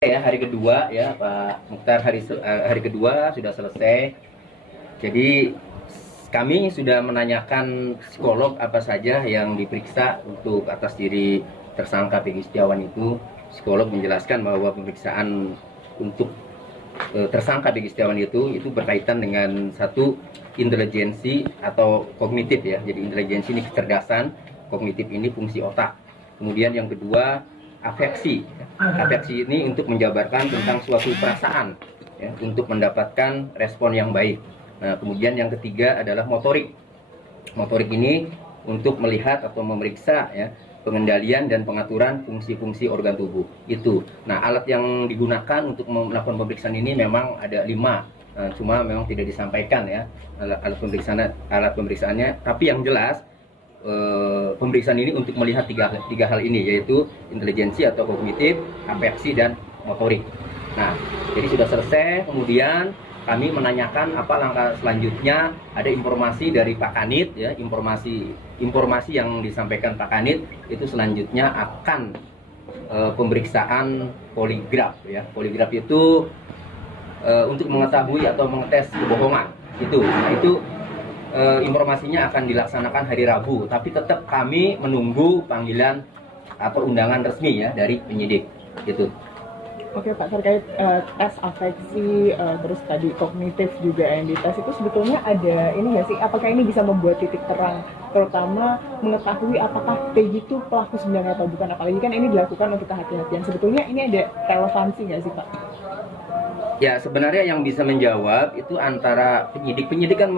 Ya, hari kedua ya Pak Mukhtar, hari kedua sudah selesai. Jadi kami sudah menanyakan psikolog apa saja yang diperiksa untuk atas diri tersangka Peggy Setiawan itu. Psikolog menjelaskan bahwa pemeriksaan untuk tersangka Peggy Setiawan itu berkaitan dengan satu intelijensi atau kognitif ya. Jadi intelijensi ini kecerdasan, kognitif ini fungsi otak. Kemudian yang kedua afeksi. Afeksi ini untuk menjabarkan tentang suatu perasaan ya, untuk mendapatkan respon yang baik. Nah, kemudian yang ketiga adalah motorik. Motorik ini untuk melihat atau memeriksa ya, pengendalian dan pengaturan fungsi-fungsi organ tubuh itu. Nah, alat yang digunakan untuk melakukan pemeriksaan ini memang ada 5. Nah, cuma memang tidak disampaikan ya alat pemeriksaannya. Tapi yang jelas pemeriksaan ini untuk melihat tiga hal ini, yaitu intelijensi atau kognitif, afeksi, dan motorik. Nah, jadi sudah selesai. Kemudian kami menanyakan apa langkah selanjutnya. Ada informasi dari Pak Kanit ya, informasi yang disampaikan Pak Kanit itu selanjutnya akan pemeriksaan poligraf ya. Poligraf itu untuk mengetahui atau mengetes kebohongan itu. Nah, itu informasinya akan dilaksanakan hari Rabu, tapi tetap kami menunggu panggilan atau undangan resmi ya dari penyidik gitu. Oke Pak, terkait tes afeksi, terus tadi kognitif juga yang dites itu sebetulnya ada ini nggak sih, apakah ini bisa membuat titik terang, terutama mengetahui apakah Peggy itu pelaku sebenarnya atau bukan, apalagi kan ini dilakukan untuk kehati-hatian. Sebetulnya ini ada relevansi nggak sih Pak? Ya, sebenarnya yang bisa menjawab itu antara penyidik kan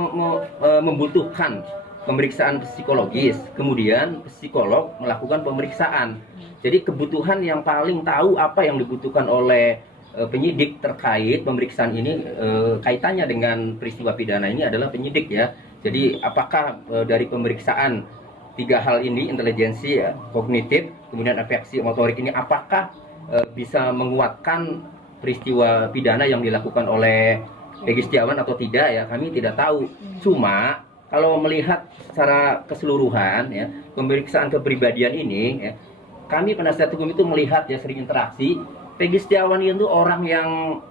membutuhkan pemeriksaan psikologis, kemudian psikolog melakukan pemeriksaan. Jadi kebutuhan yang paling tahu apa yang dibutuhkan oleh penyidik terkait pemeriksaan ini, kaitannya dengan peristiwa pidana ini adalah penyidik ya. Jadi apakah dari pemeriksaan 3 hal ini, intelijensi, ya, kognitif, kemudian afeksi, motorik ini, apakah bisa menguatkan peristiwa pidana yang dilakukan oleh Peggy Setiawan atau tidak ya, kami tidak tahu. Cuma kalau melihat secara keseluruhan ya, pemeriksaan kepribadian ini ya, kami penasihat hukum itu melihat ya, sering interaksi. Peggy Setiawan itu orang yang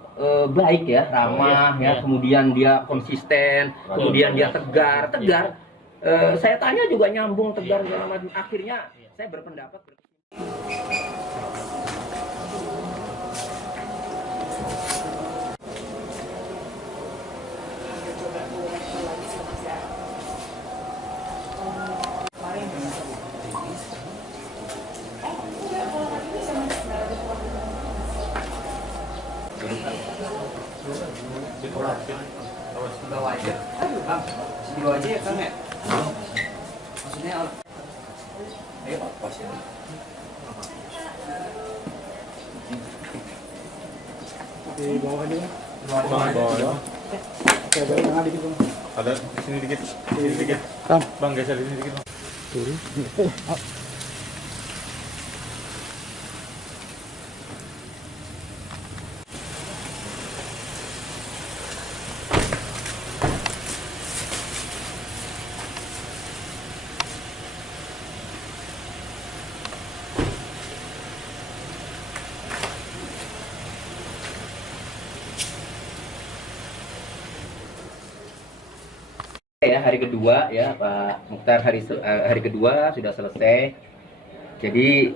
baik ya, ramah ya, kemudian dia konsisten, kemudian dia tegar. Saya tanya juga nyambung, tegar segala macam. Akhirnya saya berpendapat. Bawa aja, bang, bawa aja ya kang ya. Maksudnya, ayo pak, pos ya. Di bawah aja. Bawah. Oke, dari tengah dikit bang. Ada di sini dikit. Sini dikit. Bang, geser di sini dikit. Bang. Turun. Ya, hari kedua ya Pak Mukhtar, hari kedua sudah selesai. Jadi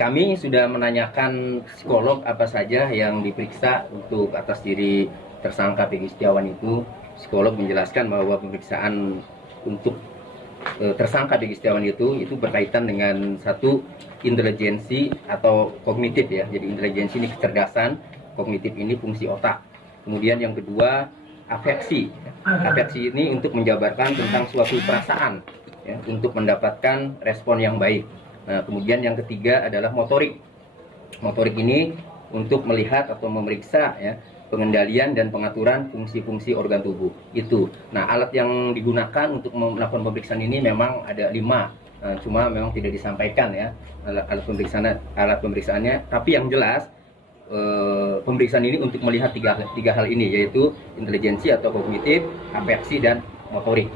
kami sudah menanyakan psikolog apa saja yang diperiksa untuk atas diri tersangka Peggy Setiawan itu. Psikolog menjelaskan bahwa pemeriksaan untuk tersangka Peggy Setiawan itu berkaitan dengan satu intelijensi atau kognitif ya. Jadi intelijensi ini kecerdasan, kognitif ini fungsi otak. Kemudian yang kedua afeksi. Afeksi ini untuk menjabarkan tentang suatu perasaan ya, untuk mendapatkan respon yang baik. Nah, kemudian yang ketiga adalah motorik. Motorik ini untuk melihat atau memeriksa ya, pengendalian dan pengaturan fungsi-fungsi organ tubuh itu. Nah, alat yang digunakan untuk melakukan pemeriksaan ini memang ada 5. Nah, cuma memang tidak disampaikan ya alat pemeriksaannya. Tapi yang jelas pemeriksaan ini untuk melihat tiga hal ini, yaitu intelijensi atau kognitif, afeksi, dan motorik.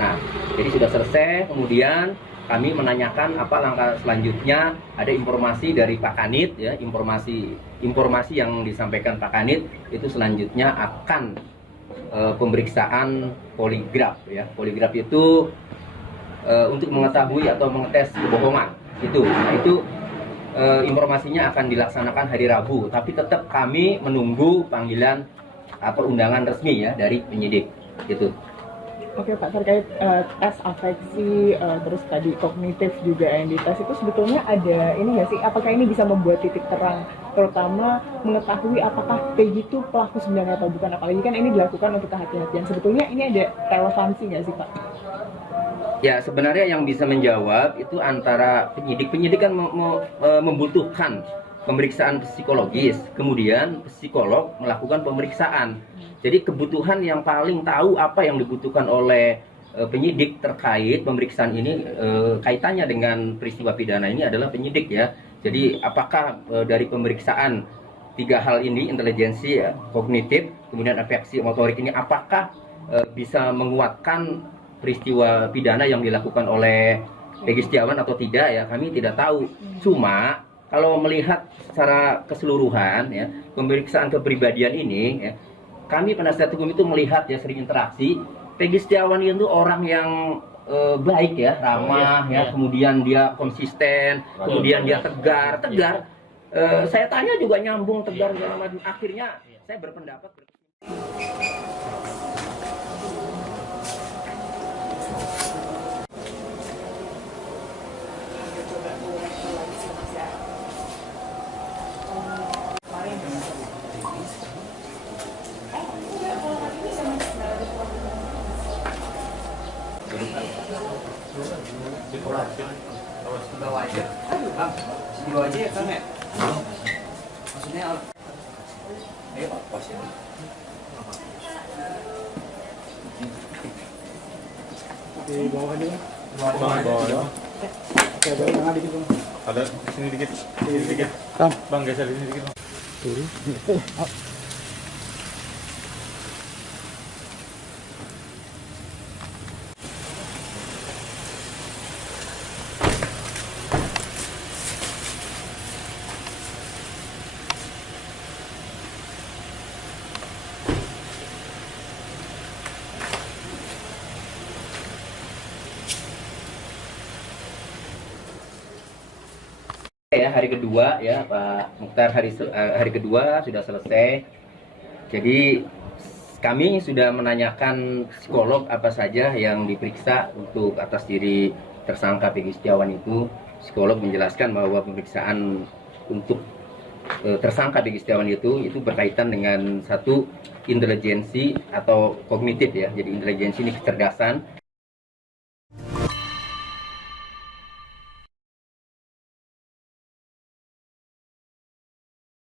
Nah, jadi sudah selesai. Kemudian kami menanyakan apa langkah selanjutnya. Ada informasi dari Pak Kanit ya, informasi yang disampaikan Pak Kanit itu selanjutnya akan pemeriksaan poligraf ya. Poligraf itu untuk mengetahui atau mengetes kebohongan itu. Nah, itu informasinya akan dilaksanakan hari Rabu, tapi tetap kami menunggu panggilan atau undangan resmi ya dari penyidik gitu. Oke Pak, terkait tes afeksi, terus tadi kognitif juga yang dites itu sebetulnya ada ini nggak sih? Apakah ini bisa membuat titik terang, terutama mengetahui apakah Peggy itu pelaku sebenarnya atau bukan? Apalagi kan ini dilakukan untuk kehati-hatian. Sebetulnya ini ada relevansi nggak sih Pak? Ya sebenarnya yang bisa menjawab itu antara penyidik kan membutuhkan pemeriksaan psikologis, kemudian psikolog melakukan pemeriksaan. Jadi kebutuhan yang paling tahu apa yang dibutuhkan oleh penyidik terkait pemeriksaan ini, kaitannya dengan peristiwa pidana ini adalah penyidik ya. Jadi apakah dari pemeriksaan tiga hal ini, intelijensi, kognitif, kemudian afeksi motorik ini, apakah bisa menguatkan peristiwa pidana yang dilakukan oleh Peggy Setiawan atau tidak ya, kami tidak tahu. Cuma kalau melihat secara keseluruhan ya, pemeriksaan kepribadian ini ya, kami penasihat hukum itu melihat ya, sering interaksi. Peggy Setiawan itu orang yang baik ya, ramah ya, kemudian dia konsisten, kemudian dia tegar. Saya tanya juga nyambung, tegar segala macam. Akhirnya saya berpendapat. Bawa aja, bang. Bawa aja ya kang ya. Maksudnya, ayo pak, pos ya. Di bawah aja bang. Bawah. Oke, bawah tengah dikit bang. Ada sini dikit. Sini dikit. Bang, geser di sini dikit. Bang. Ya hari kedua ya Pak Mukhtar, hari kedua sudah selesai. Jadi kami sudah menanyakan psikolog apa saja yang diperiksa untuk atas diri tersangka Peggy Setiawan itu. Psikolog menjelaskan bahwa pemeriksaan untuk tersangka Peggy Setiawan itu berkaitan dengan satu intelijensi atau kognitif ya. Jadi intelijensi ini kecerdasan.